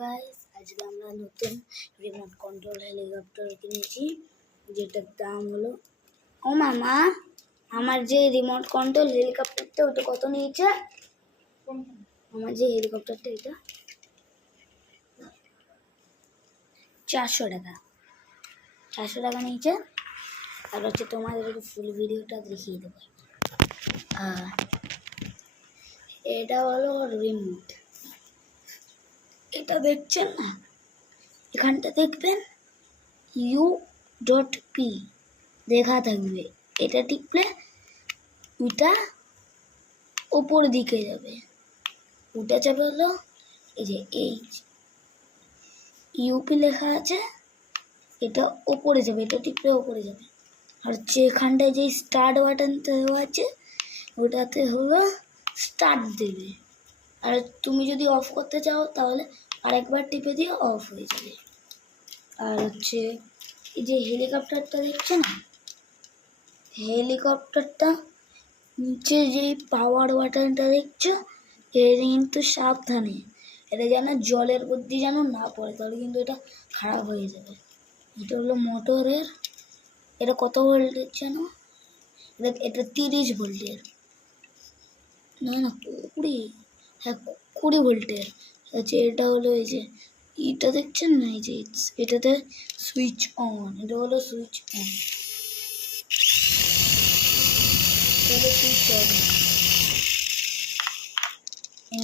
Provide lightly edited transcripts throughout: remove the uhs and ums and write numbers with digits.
Guys, আজকে আমরা নতুন রিমোট কন্ট্রোল হেলিকপ্টার কিনেছি, যেটার দাম হলো ও মামা আমার যে রিমোট কন্ট্রোল হেলিকপ্টারটা ওটা কত নিয়েছে? আমার যে হেলিকপ্টারটা এটা 400 টাকা। 400 টাকা নিয়েছে। আর হচ্ছে তোমাদেরকে ফুল ভিডিওটা দেখিয়ে দেবো। এটা হলো রিমোট। এটা দেখছেন না, এখানটা দেখবেন U.P লেখা থাকবে। এটা টিপলে ওটা ওপর দিকে যাবে। ওটা যাবে হলো এই যে UP লেখা আছে, এটা ওপরে যাবে। এটা টিপলে ওপরে যাবে। আর হচ্ছে এখানটায় যে স্টার্ট বাটনটা দেওয়া আছে ওটাতে হলো স্টার্ট দেবে। আর তুমি যদি অফ করতে চাও তাহলে আরেকবার টিপে দিয়ে অফ হয়ে যাবে। আর হচ্ছে এই যে হেলিকপ্টারটা দেখছো না, হেলিকপ্টারটা নিচে যেই পাওয়ার বাটনটা দেখছো, এর কিন্তু সাবধানে, এটা যেন জলের মধ্যে যেন না পড়ে, তাহলে কিন্তু এটা খারাপ হয়ে যাবে। এটা হলো মোটরের। এটা কত ভোল্টের যেন? এটা 30 ভোল্টের, না 20, হ্যাঁ 20 ভোল্টের আছে। এটা হলো এই যে এটা দেখছেন না, এই যে এটাতে সুইচ অন। এটা হলো সুইচ অন। সুইচ অন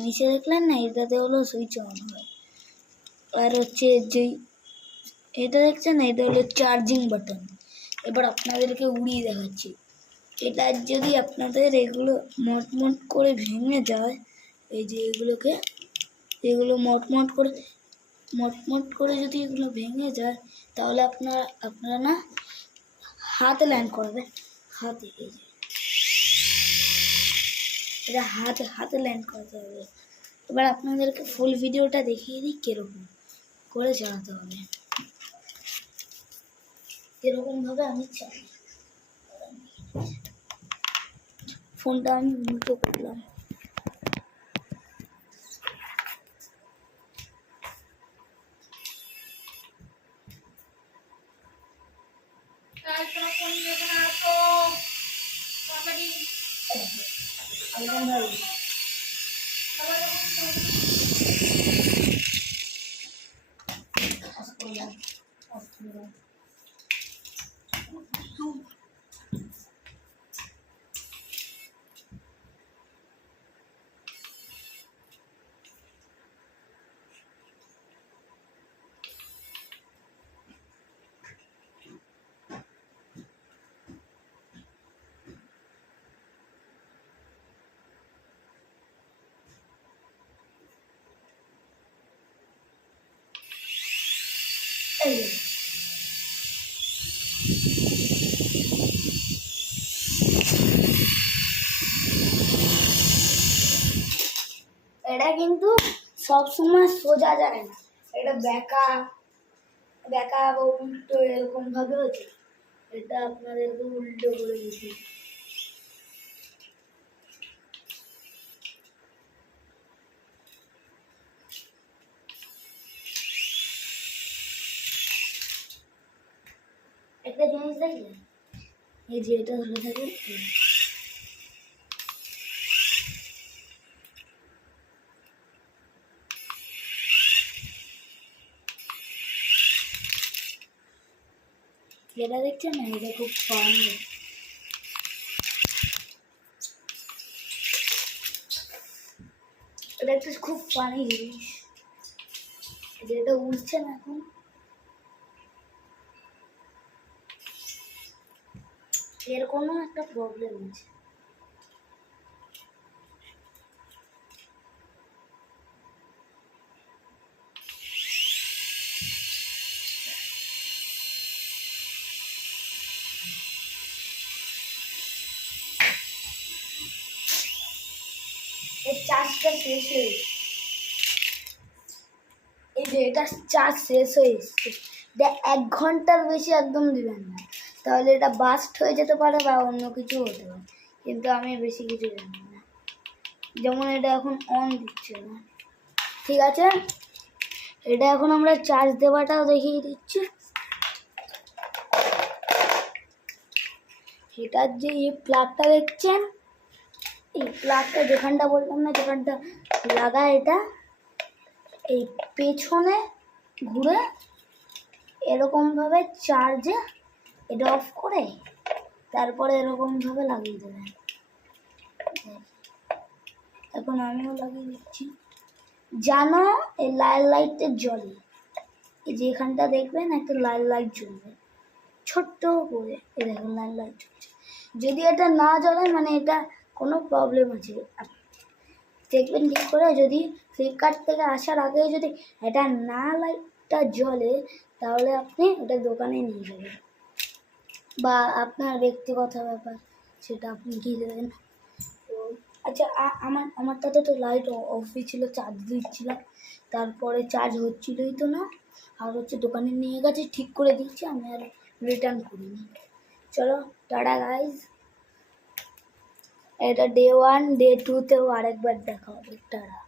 নিচে দেখলেন না, এটাতে হলো সুইচ অন হয়। আর হচ্ছে যে এটা দেখছেন না, এটা হলো চার্জিং বাটন। এবার আপনাদেরকে উড়িয়ে দেখাচ্ছি। এটা যদি আপনাদের এগুলো মটমট করে ভেঙে যায়, এই যে এগুলো মটমট করে যদি এগুলো ভেঙে যায়, তাহলে আপনারা না হাতে ল্যান্ড করবে। হাতে, এই যে এটা হাতে ল্যান্ড করতে হবে। এবার আপনাদেরকে ফুল ভিডিওটা দেখিয়ে দিই কিরকম করে চালাতে হবে। এরকম ভাবে আমি চালাই। ফোনটা আমি উল্টো করলাম। এটা কিন্তু সবসময় সোজা যায় না, এটা বেঁকা বা উল্টো এরকম ভাবে হচ্ছে। এটা আপনাদেরকে উল্টো করে দিচ্ছি। একটা জিনিস দেখলেন, এই যে এটা ধরে থাকে, এটা দেখছেন না, এটা খুব ফানি। এটা একটা খুব ফানি জিনিস, যেটা উঠছে না এখন। এর কোনো একটা প্রবলেম আছে। এর চার্জটা শেষ হয়ে গেছে। এই যে এটা চার্জ শেষ হয়ে এসছে। 1 ঘন্টার বেশি একদম দিবেন না, তাহলে এটা বাস্ট হয়ে যেতে পারে বা অন্য কিছু হতে পারে। কিন্তু আমি বেশি কিছু জানি না, যেমন এটা এখন অন দিচ্ছে না। ঠিক আছে, এটা এখন আমরা চার্জ দেওয়াটাও দেখিয়ে দিচ্ছি। এটার যে এই প্লাগটা দেখছেন, এই প্লাগটা যেখানটা বললাম না, যেখানটা লাগা, এটা এই পেছনে ঘুরে এরকমভাবে চার্জে এটা অফ করে তারপরে এরকমভাবে লাগিয়ে দেবেন। এখন আমিও লাগিয়ে দিচ্ছি। জানো এই লাল লাইটটা জ্বলে, এই যে এখানটা দেখবেন একটা লাল লাইট জ্বলবে ছোট্ট করে, এই দেখুন লাল লাইট জ্বলছে। যদি এটা না জ্বলে মানে এটা কোনো প্রবলেম আছে। দেখবেন ঠিক করে, যদি ফ্লিপকার্ট থেকে আসার আগে যদি এটা না লাইটটা জ্বলে তাহলে আপনি ওটা দোকানে নিয়ে যাবেন, বা আপনার ব্যক্তিগত ব্যাপার, সেটা আপনি কী দেবেন। তো আচ্ছা, আমারটাতে তো লাইট অফই ছিল, চার্জ দিচ্ছিলাম, তারপরে চার্জ হচ্ছিলই তো না, আর হচ্ছে দোকানে নিয়ে গেছে, ঠিক করে দিচ্ছি, আমি আর রিটার্ন করিনি। চলো টাটা গাইজ, এটা ডে 1, ডে 2তেও আরেকবার দেখা হবে। টাটা।